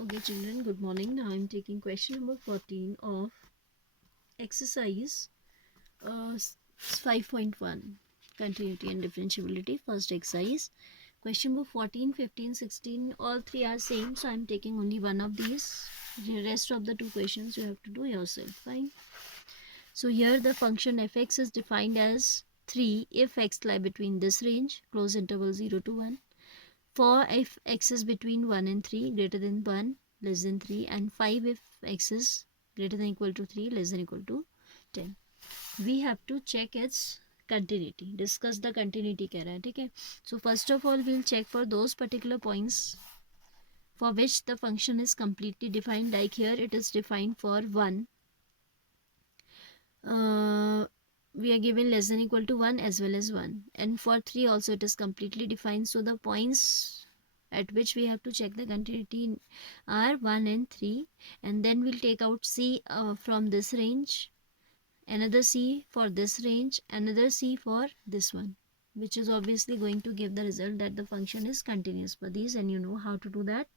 Okay, children, good morning. Now I'm taking question number 14 of exercise 5.1, continuity and differentiability. First exercise. Question number 14, 15, 16, all three are same. So I'm taking only one of these. The rest of the two questions you have to do yourself. Fine. So here the function fx is defined as 3 if x lie between this range, close interval 0 to 1. For if x is between 1 and 3, greater than 1, less than 3, and 5 if x is greater than equal to 3, less than equal to 10. We have to check its continuity. Discuss the continuity कह रहा है, ठीक है. So first of all we'll check for those particular points for which the function is completely defined. Like here it is defined for 1. We are given less than equal to 1 as well as 1, and for 3 also it is completely defined. So the points at which we have to check the continuity are 1 and 3, and then we'll take out C from this range, another C for this range, another C for this one, which is obviously going to give the result that the function is continuous for these, and you know how to do that.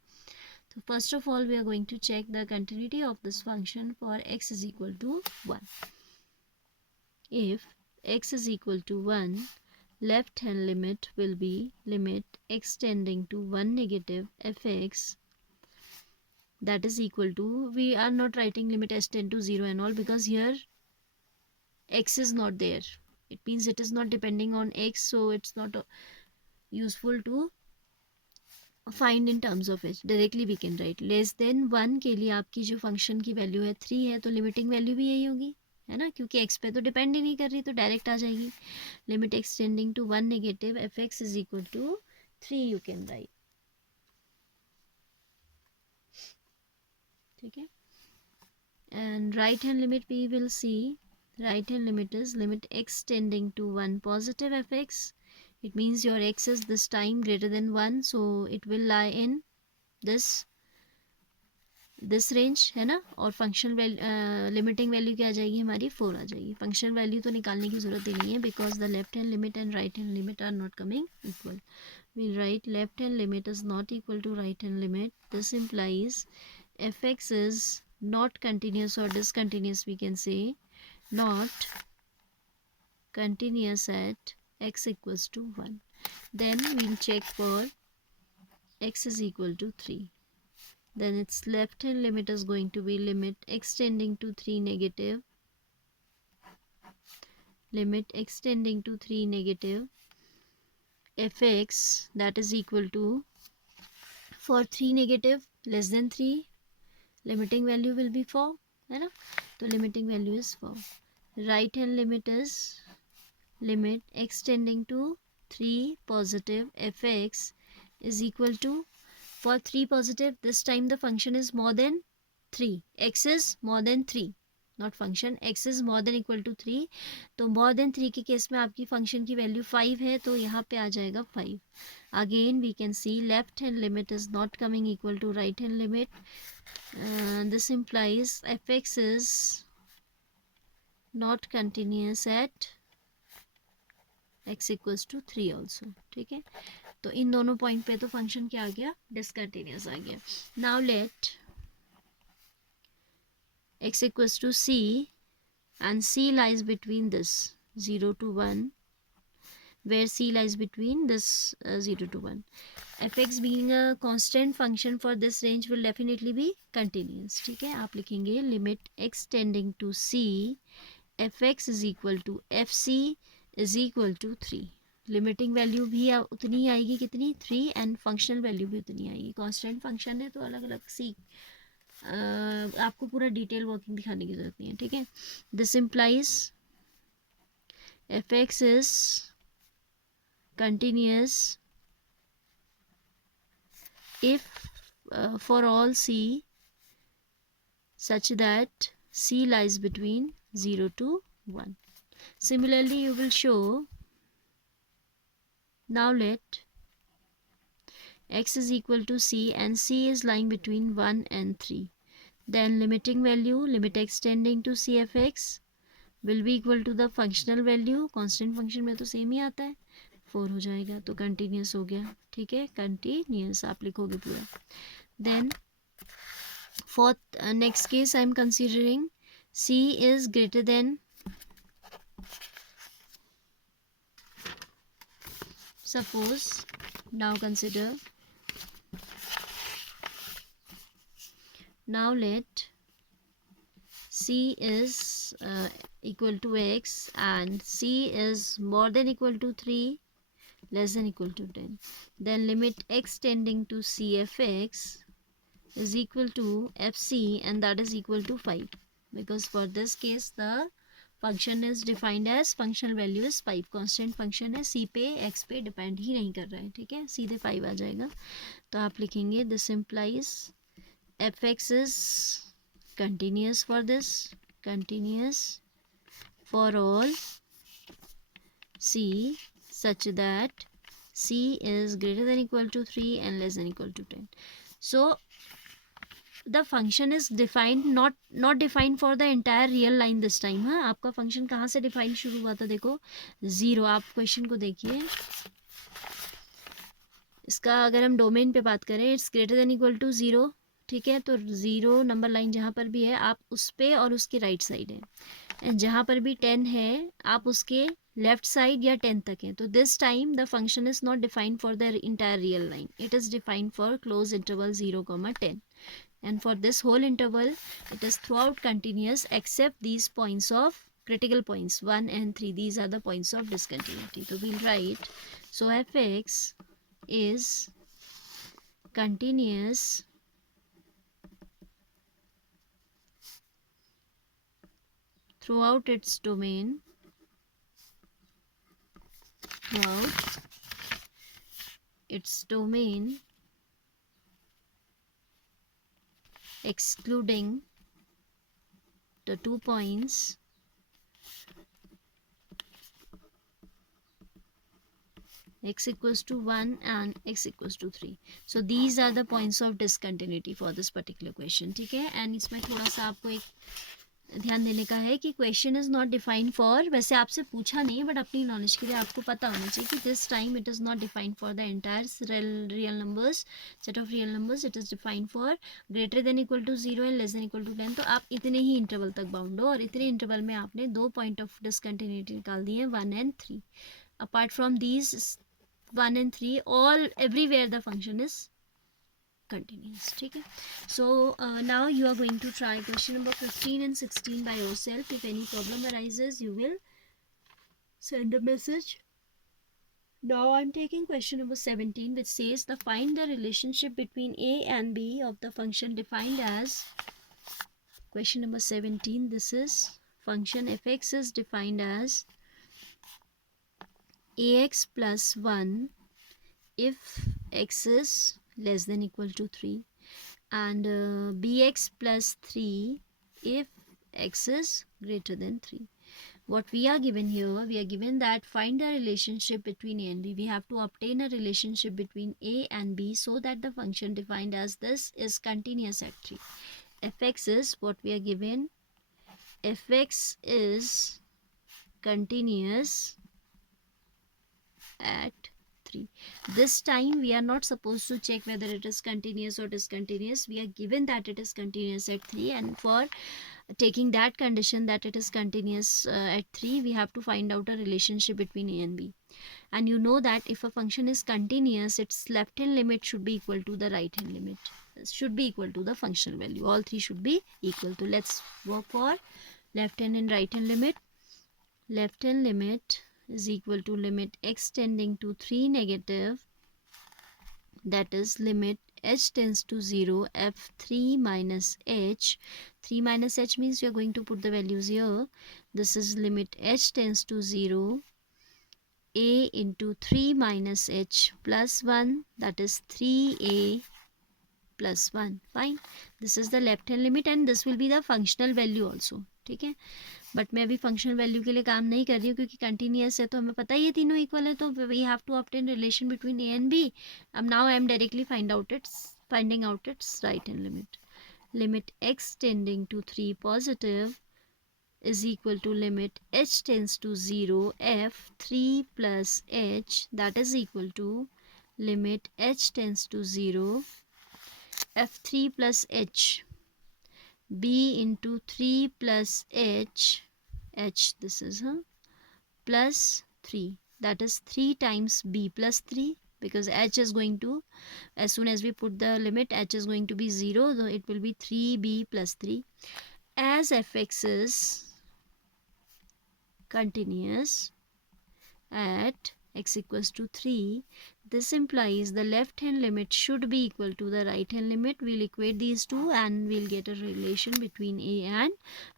So first of all we are going to check the continuity of this function for x is equal to 1. If x is equal to 1, left hand limit will be limit x tending to 1 negative fx, that is equal to, we are not writing limit s tend to 0 and all because here x is not there. It means it is not depending on x, so it's not useful to find in terms of h. Directly we can write less than 1 के लिए आपकी जो function की value है 3 है, तो limiting value भी यही होगी, है ना, क्योंकि x पे तो डिपेंड ही नहीं कर रही, तो डायरेक्ट आ जाएगी. Limit x tending to 1 negative fx is equal to 3 you can write, ठीक है. And right hand limit we will see, right hand limit is limit x tending to 1 positive fx. It means your x is this time greater than 1, so it will lie in this range, है ना. और function limiting value क्या आ जाएगी हमारी 4 आ जाएगी. Function value तो निकालने की ज़रूरत ही नहीं है because the left hand limit and right hand limit are not coming equal. We'll write left hand limit is not equal to right hand limit. This implies fx is not continuous or discontinuous, we can say not continuous at x equals to 1. Then we'll check for x is equal to 3. Then its left hand limit is going to be limit x tending to 3 negative, limit x tending to 3 negative fx, that is equal to, for 3 negative less than 3 limiting value will be 4, है ना, तो limiting value is 4. Right hand limit is limit x tending to 3 positive fx is equal to, for 3 positive this time the function is more than 3, x is more than 3, not function, x is more than equal to 3. तो more than 3 के case में आपकी function की value 5 है, तो यहाँ पे आ जाएगा 5. Again we can see left hand limit is not coming equal to right hand limit. This implies fx is not continuous at x equals to 3 also, ठीक है. तो इन दोनों पॉइंट पे तो फंक्शन क्या आ गया, डिसकंटिन्यूअस आ गया. Now let x equals to c and c lies between this 0 to 1, where c lies between this 0 to 1. fx being a constant function for this range will definitely be continuous, ठीक है. आप लिखेंगे limit x tending to c fx is equal to fc is equal to 3. Limiting value भी उतनी ही आएगी, कितनी, 3, and functional value भी उतनी आएगी. कांस्टेंट फंक्शन है तो अलग अलग सी आपको पूरा डिटेल वर्किंग दिखाने की जरूरत नहीं है, ठीक है. This implies f x is continuous if for all c such that c lies between 0 to 1. Similarly you will show, now let x is equal to c and c is lying between 1 and 3. Then limiting value limit x tending to c f x will be equal to the functional value. constant function में तो same ही आता है, 4 हो जाएगा, तो continuous हो गया, ठीक है. कंटिन्यूस आप लिखोगे पूरा. Then For next case I am considering c is greater than, suppose, now consider, now let c is equal to x and c is more than equal to 3, less than equal to 10. Then limit x tending to c f x is equal to fc, and that is equal to 5, because for this case the function is defined as functional value is 5. Constant function है, c पे x पे depend ही नहीं कर रहा है, ठीक है, सीधे 5 आ जाएगा. तो आप लिखेंगे this implies f x is continuous for this, continuous for all c such that c is greater than equal to 3 and less than equal to 10. So the function is defined not defined for the entire real line this time. हाँ, आपका function कहाँ से define शुरू हुआ था, देखो 0. आप question को देखिए, इसका अगर हम डोमेन पे बात करें, it's greater than equal to 0, ठीक है. तो 0 नंबर लाइन जहाँ पर भी है आप उस पे और उसके राइट साइड है, एंड जहाँ पर भी 10 है आप उसके लेफ्ट साइड या 10 तक है. तो this time the function is not defined for the entire real line, it is defined for close interval 0, 10. And for this whole interval it is throughout continuous except these points of critical points 1 and 3. These are the points of discontinuity. So we'll write, so fx is continuous throughout its domain, throughout its domain excluding the 2 points x equals to 1 and x equals to 3. So these are the points of discontinuity for this particular question, ठीक है. And इसमें थोड़ा सा आपको एक ध्यान देने का है कि question is not defined for, वैसे आपसे पूछा नहीं बट अपनी नॉलेज के लिए आपको पता होना चाहिए कि this time it is not defined for the entire real numbers, set of real numbers. It is defined for greater than equal to 0 and less than equal to 10. तो आप इतने ही इंटरवल तक बाउंड हो, और इतने इंटरवल में आपने 2 point of discontinuity निकाल दिए, 1 and 3. Apart from these 1 and 3 all everywhere the function is continuous, ठीक है. So now you are going to try question number 15 and 16 by yourself. If any problem arises you will send a message. Now I'm taking question number 17, which says the find the relationship between a and b of the function defined as, question number 17, this is function fx is defined as ax plus 1 if x is less than equal to 3 and bx plus 3 if x is greater than 3. What we are given here, we are given that find the relationship between a and b. We have to obtain a relationship between a and b so that the function defined as this is continuous at 3. fx is what we are given, fx is continuous at 3. This time we are not supposed to check whether it is continuous or discontinuous. We are given that it is continuous at 3, and for taking that condition that it is continuous at 3, we have to find out a relationship between a and b. And you know that if a function is continuous, its left hand limit should be equal to the right hand limit, should be equal to the functional value. All three should be equal to. Let's work for left hand and right hand limit. Left hand limit is equal to limit x tending to 3 negative, that is limit h tends to 0 f3 minus h. 3 minus h means we are going to put the values here. This is limit h tends to 0 a into 3 minus h plus 1, that is 3a plus 1. Fine, this is the left hand limit and this will be the functional value also, ठीक है. But मैं अभी functional value के लिए काम नहीं कर रही हूँ क्योंकि कंटिन्यूस है, तो हमें पता ही ये तीनों इक्वल है, तो we have to obtain relation between A and B. अब now I am directly finding out its right hand limit. Limit x tending to 3 positive is equal to limit h tends to 0 f3 plus h, that is equal to limit h tends to 0 f3 plus h, b into 3 plus h, this is plus 3, that is 3 times b plus 3, because h is going to, as soon as we put the limit, h is going to be 0, so it will be 3b plus 3. As fx is continuous at x equals to 3, this implies the left hand limit should be equal to the right hand limit. We'll equate these two and we'll get a relation between a and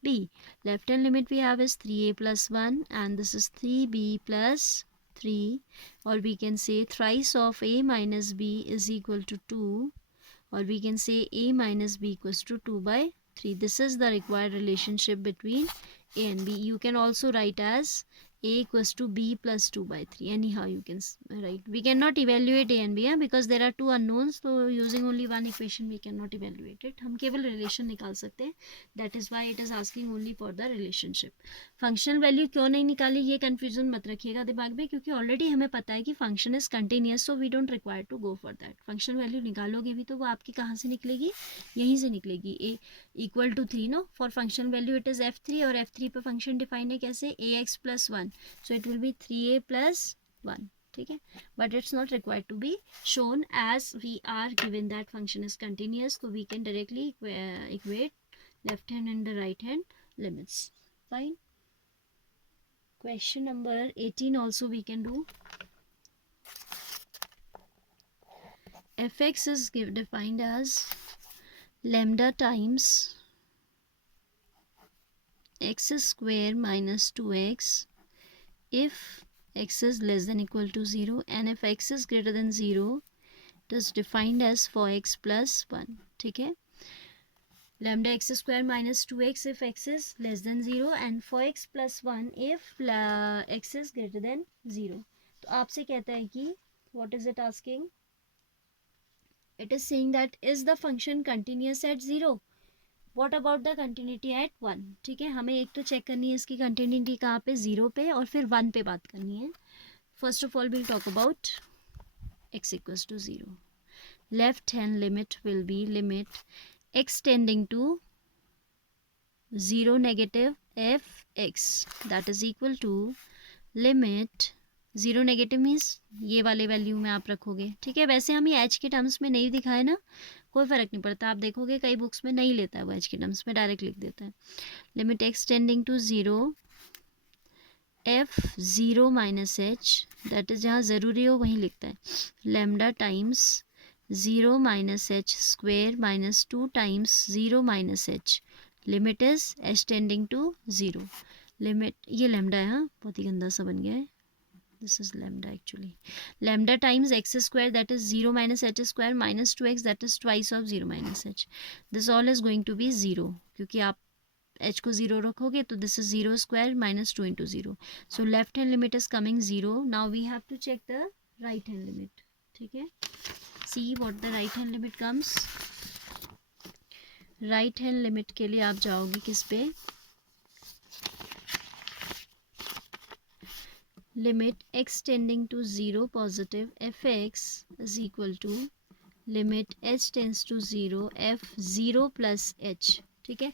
b. Left hand limit we have is 3a plus 1 and this is 3b plus 3, or we can say thrice of a minus b is equal to 2, or we can say a minus b equals to 2 by 3. This is the required relationship between a and b. You can also write as a equals to b plus 2 by 3. Anyhow you can write. We cannot evaluate a and b because there are two unknowns, so using only one equation we cannot evaluate it. हम केवल relation निकाल सकते हैं. That is why it is asking only for the relationship. Functional value क्यों नहीं निकाली, ये confusion मत रखिएगा दिमाग में, क्योंकि ऑलरेडी हमें पता है कि function is continuous, so we don't require to go for that. Functional value निकालोगे भी तो वो आपकी कहाँ से निकलेगी, यहीं से निकलेगी. A equal to 3 no, for functional value it is f3 और f3 पे फंक्शन डिफाइन है कैसे, ax plus 1, so it will be 3a plus 1. ठीक है, but it's not required to be shown as we are given that function is continuous, तो we can directly equate left hand and the right hand limits. Fine. Question number 18 also we can do. fx is defined as lambda times x square minus 2x if x is less than equal to 0, and if x is greater than 0 it is defined as for x plus 1. ठीक है, lambda x square minus 2x if x is less than 0 and for x plus 1 if x is greater than 0. तो आपसे कहता है कि what is it asking? It is saying that is the function continuous at 0? What about the continuity at 1? ठीक है, हमें एक तो चेक करनी है इसकी continuity कहाँ पे, 0 पे और फिर 1 पे बात करनी है. First of all we'll talk about x equals to 0. Left hand limit will be limit x tending to 0 negative fx, that is equal to limit 0 negative means ये वाले वैल्यू में आप रखोगे. ठीक है, वैसे हम ये एच के टर्म्स में नहीं दिखाए ना, कोई फ़र्क नहीं पड़ता. आप देखोगे कई बुक्स में नहीं लेता है वो एच के टर्म्स में, डायरेक्ट लिख देता है. Limit x tending to 0 f0 minus h, that is जहाँ ज़रूरी हो वहीं लिखता है. Lambda times 0 minus h square minus 2 times 0 minus h. Limit is h tending to 0. Limit ये लैम्डा है, हाँ बहुत ही गंदा सा बन गया है. This is lambda actually. Lambda times x square, that is 0 minus h square minus 2x, that is twice of 0 minus h. This all is going to be 0, क्योंकि आप h को 0 रखोगे तो this is 0 square minus 2 into 0. So left hand limit is coming 0. Now we have to check the right hand limit. ठीक है, see what the right hand limit comes. Right hand limit के लिए आप जाओगे किस पे, limit x tending to 0 positive fx is equal to limit h tends to 0 f0 plus h. ठीक है,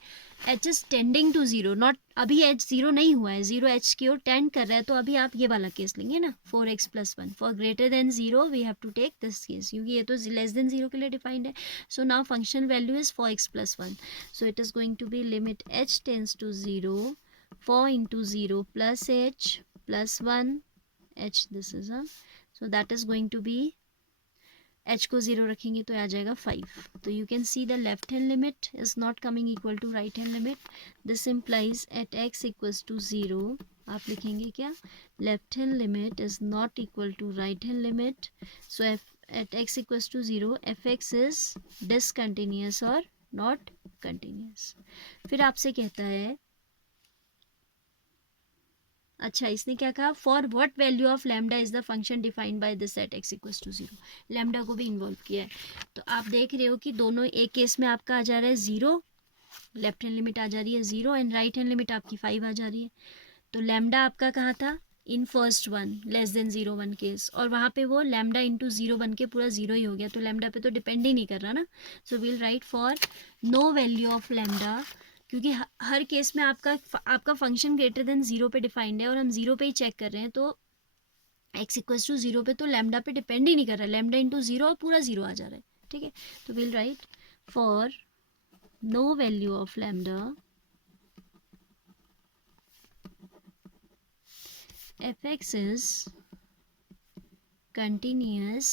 h is tending to 0, not अभी h 0 नहीं हुआ है, 0 h की ओर टेंड कर रहा है, तो अभी आप ये वाला केस लेंगे ना 4x plus 1. For greater than 0 we have to take this case, क्योंकि ये तो लेस देन 0 के लिए डिफाइंड है. So now function value is 4x plus 1, so it is going to be limit h tends to 0 4 into 0 plus h plus 1 h, this is so that is going to be, h को 0 रखेंगे तो आ जाएगा 5. तो you can see the left hand limit is not coming equal to right hand limit. This implies at x equals to 0 आप लिखेंगे क्या, left hand limit is not equal to right hand limit. So at x equals to 0 fx is discontinuous or not continuous. फिर आपसे कहता है, अच्छा इसने क्या कहा, for what value of lambda is the function defined by this at x equals to 0. Lambda को भी इन्वॉल्व किया है, तो आप देख रहे हो कि दोनों, एक केस में आपका आ जा रहा है 0, लेफ्ट हैंड लिमिट आ जा रही है 0 एंड राइट हैंड लिमिट आपकी 5 आ जा रही है. तो लैम्डा आपका कहाँ था, in first one less than 0 1 case, और वहाँ पे वो लैम्डा इंटू 0 बन के पूरा 0 ही हो गया, तो लैम्डा पे तो डिपेंड ही नहीं कर रहा ना. So we'll write for no value of lambda, क्योंकि हर केस में आपका फंक्शन ग्रेटर देन 0 पे डिफाइंड है और हम 0 पे ही चेक कर रहे हैं, तो x इक्वल्स टू 0 पे तो लैम्डा पे डिपेंड ही नहीं कर रहा है, लैम्डा इंटू 0 और पूरा 0 आ जा रहा है. ठीक है, तो we'll write for no value of lambda fx is continuous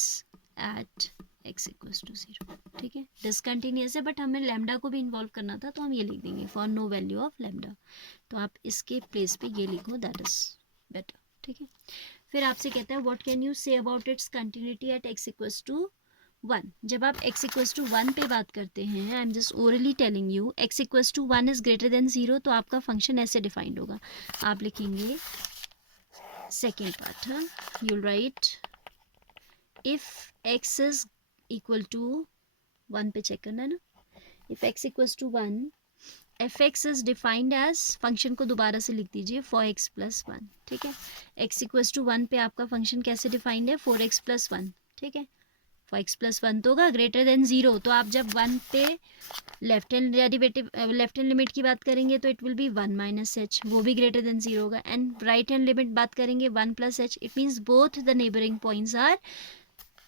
at x equals to 0. ठीक है, डिसकंटिन्यूस है बट हमें लैम्डा को भी इन्वॉल्व करना था, तो हम ये लिख देंगे for no value of lambda. तो आप इसके प्लेस पे ये लिखो, दैट इज बेटर. ठीक है, फिर आपसे कहता है what can you say about its continuity at x equals to 1. जब आप x इक्वल्स टू 1 पे बात करते हैं, I am just orally telling you, x equals to 1 is greater than 0, तो आपका फंक्शन ऐसे डिफाइंड होगा. आप लिखेंगे second part, you'll write if x is equal to 1 पे चेक करना है ना, if x equals to 1 fx is defined as, function को दोबारा से लिख दीजिए for x plus 1. ठीक है, x equals to 1 पे आपका फंक्शन कैसे डिफाइंड है, 4x plus 1. ठीक है, for x plus 1 तो होगा ग्रेटर देन 0, तो आप जब 1 पे left hand derivative left hand limit की बात करेंगे तो it will B 1 minus H, वो भी ग्रेटर देन 0 होगा. एंड राइट हैंड लिमिट बात करेंगे 1 plus h, it means both the neighbouring points are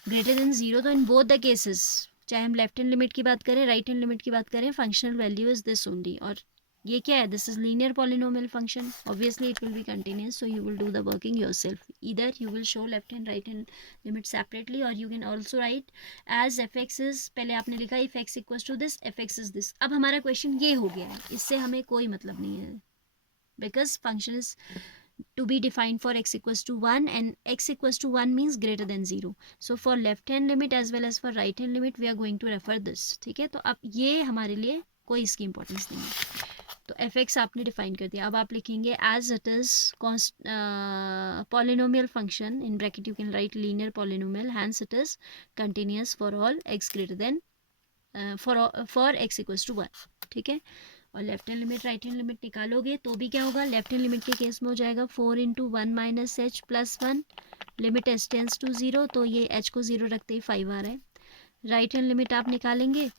greater than 0. तो इन बोथ द केसेस, चाहे हम लेफ्ट हैंड लिमिट की बात करें राइट हैंड लिमिट की बात करें, functional value is this only. और ये क्या है, this is linear polynomial function, obviously it will be continuous, so you will do the working yourself. Either you will show left hand right hand limit separately, और you can also write as F x is, पहले आपने लिखा if X equals to this F x is this. अब हमारा question ये हो गया है, इससे हमें कोई मतलब नहीं है, because function is to be defined for x equals to 1 and x equals to 1 means greater than 0. So for left hand limit as well as for right hand limit we are going to refer this. ठीक है, तो अब ये हमारे लिए कोई इसकी importance नहीं है. तो fx आपने डिफाइन कर दिया. अब आप लिखेंगे as it is polynomial function in bracket you can write linear polynomial, hence it is continuous for all x greater than for x equals to 1. ठीक है, और left hand limit right hand limit निकालोगे तो भी क्या होगा, left hand limit के case में हो जाएगा 4 into 1 minus h plus 1, limit h tends to 0, तो ये एच को 0 रखते ही 5 आ रहा है. राइट हैंड लिमिट आप निकालेंगे,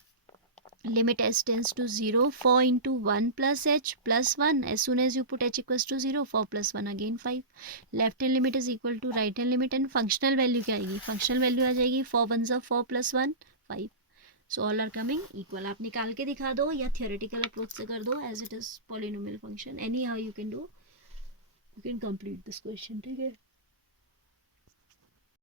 limit h tends to 0, 4 into 1 plus h plus 1, as soon as you put h equals to 0, 4 plus 1 again 5. Left hand limit is equal to right hand limit, and functional value क्या आएगी, functional value आ जाएगी 4 1 4 plus 1 5. So all are coming equal. आप निकाल के दिखा दो या थियोरेटिकल अप्रोच से कर दो, as it is polynomial function, anyhow you can do, you can complete this question. ठीक है.